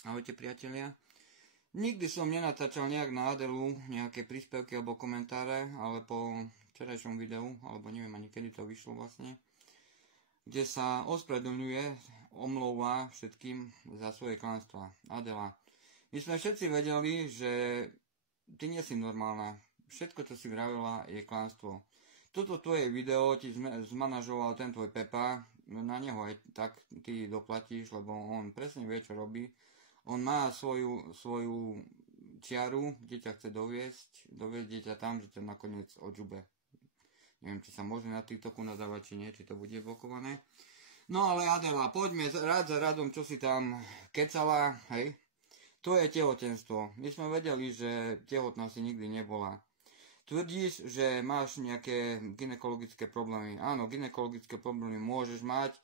Ahojte priatelia. Nikdy som nenatáčal nejak na Adelu nejaké príspevky alebo komentáre, ale po včerajšom videu, alebo neviem ani kedy to vyšlo vlastne, kde sa ospravedlňuje, omlouvá všetkým za svoje klamstvá. Adela, my sme všetci vedeli, že ty nie si normálna. Všetko, čo si vravila, je klamstvo. Toto tvoje video ti zmanažoval ten tvoj Pepa, na neho aj tak ty doplatíš, lebo on presne vie, čo robí. On má svoju čiaru, kde ťa chce doviesť dieťa tam, že ťa nakoniec odžube. Neviem, či sa môže na TikToku nadávať, či nie, či to bude blokované. No ale Adela, poďme rád za radom, čo si tam kecala, hej. To je tehotenstvo. My sme vedeli, že tehotná si nikdy nebola. Tvrdíš, že máš nejaké gynekologické problémy. Áno, gynekologické problémy môžeš mať.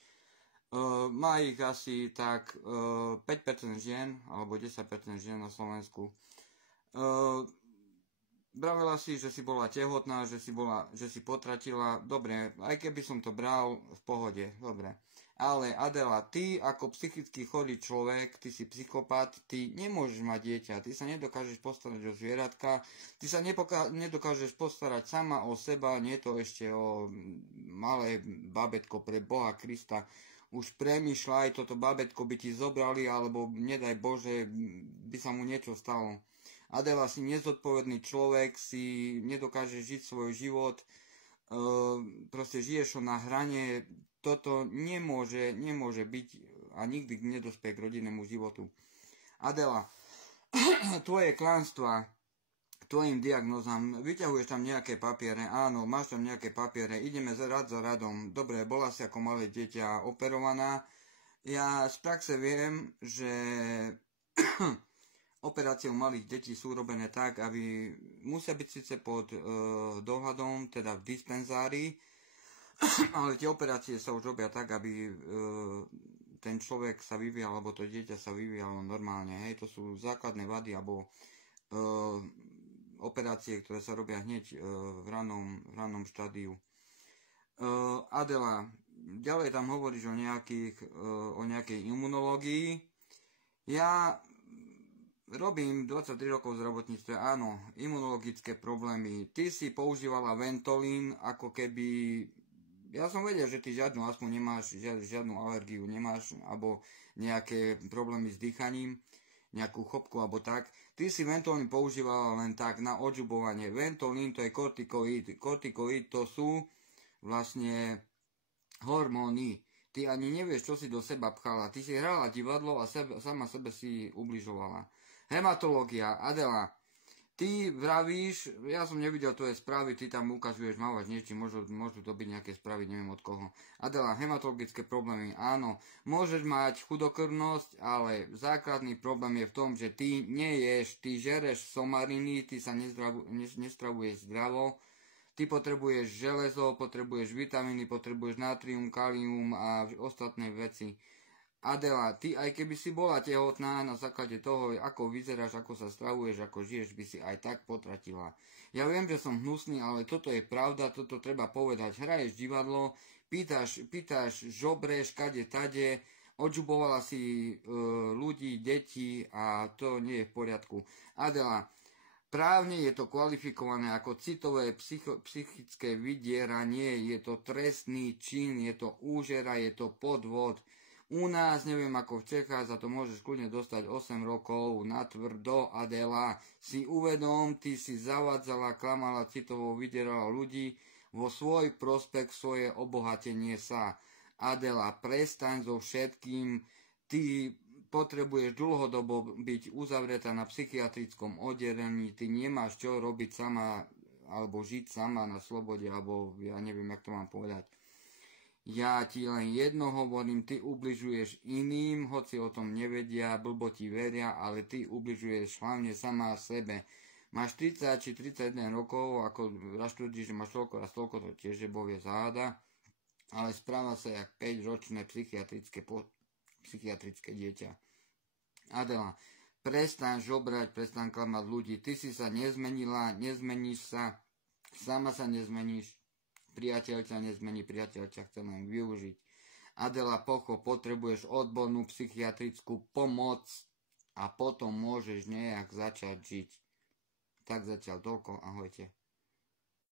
Má ich asi tak 5% žien, alebo 10% žien na Slovensku. Vravela si, že si bola tehotná, že si potratila. Dobre, aj keby som to bral v pohode, dobre. Ale Adela, ty ako psychicky chorý človek, ty si psychopat, ty nemôžeš mať dieťa, ty sa nedokážeš postarať o zvieratka, ty sa nedokážeš postarať sama o seba, nie to ešte o malé babetko pre Boha Krista. Už premýšľaj, toto babetko by ti zobrali, alebo nedaj Bože, by sa mu niečo stalo. Adela, si nezodpovedný človek, si nedokáže žiť svoj život, proste žiješ na hrane, toto nemôže byť a nikdy nedospie k rodinnému životu. Adela, tvoje klamstvá, tvojim diagnózam, vyťahuješ tam nejaké papiere, áno, máš tam nejaké papiere, ideme rád za radom, dobre, bola si ako malé dieťa operovaná, ja z praxe viem, že operácie u malých detí sú robené tak, aby musia byť síce pod dohľadom, teda v dispenzári, ale tie operácie sa už robia tak, aby ten človek sa vyvíjal, alebo to dieťa sa vyvíjalo normálne, hej, to sú základné vady, alebo operácie, ktoré sa robia hneď v ranom štádiu. Adela, ďalej tam hovoríš o nejakej imunológii. Ja robím 23 rokov v zdravotníctve, áno, imunologické problémy. Ty si používala Ventolin, ako keby... Ja som vedel, že ty aspoň nemáš žiadnu alergiu, nemáš, alebo nejaké problémy s dýchaním, nejakú chopku alebo tak. Ty si Ventolin používala len tak na odžubovanie. Ventolin to je kortikoid. Kortikoid to sú vlastne hormóny. Ty ani nevieš, čo si do seba pchala. Ty si hrala divadlo a sama sebe si ubližovala. Hematológia. Adela, ty vravíš, ja som nevidel tvoje správy, ty tam ukazuješ, mávaš niečo, môžu to byť nejaké správy, neviem od koho. Adela, hematologické problémy, áno, môžeš mať chudokrvnosť, ale základný problém je v tom, že ty neješ, ty žereš somariny, ty sa nestravuješ zdravo, ty potrebuješ železo, potrebuješ vitamíny, potrebuješ natrium, kalium a ostatné veci. Adela, ty aj keby si bola tehotná, na základe toho, ako vyzeráš, ako sa stravuješ, ako žiješ, by si aj tak potratila. Ja viem, že som hnusný, ale toto je pravda, toto treba povedať. Hraješ divadlo, pýtaš, žobreš, kade, tade, odžubovala si ľudí, deti a to nie je v poriadku. Adela, právne je to kvalifikované ako citové psychické vydieranie, je to trestný čin, je to úžera, je to podvod. U nás, neviem ako v Čechách, za to môžeš kľudne dostať 8 rokov natvrdo. Adela, si uvedom, ty si zavádzala, klamala, citovo vydierala ľudí vo svoj prospekt, svoje obohatenie sa. Adela, prestaň so všetkým, ty potrebuješ dlhodobo byť uzavretá na psychiatrickom oddelení, ty nemáš čo robiť sama, alebo žiť sama na slobode, alebo ja neviem, jak to mám povedať. Ja ti len jedno hovorím, ty ubližuješ iným, hoci o tom nevedia, blbo ti veria, ale ty ubližuješ hlavne sama sebe. Máš 30 či 31 rokov, ako raz tvrdíš, že máš toľko, raz toľko, to tiež je Boh je záhada, ale správa sa jak 5-ročné psychiatrické dieťa. Adela, prestaň žobrať, prestaň klamať ľudí, ty si sa nezmenila, nezmeníš sa, sama sa nezmeníš. Priateľ ťa nezmení, priateľ ťa chce len využiť. Adela, potrebuješ odbornú psychiatrickú pomoc. a potom môžeš nejak začať žiť. Tak zatiaľ toľko, ahojte.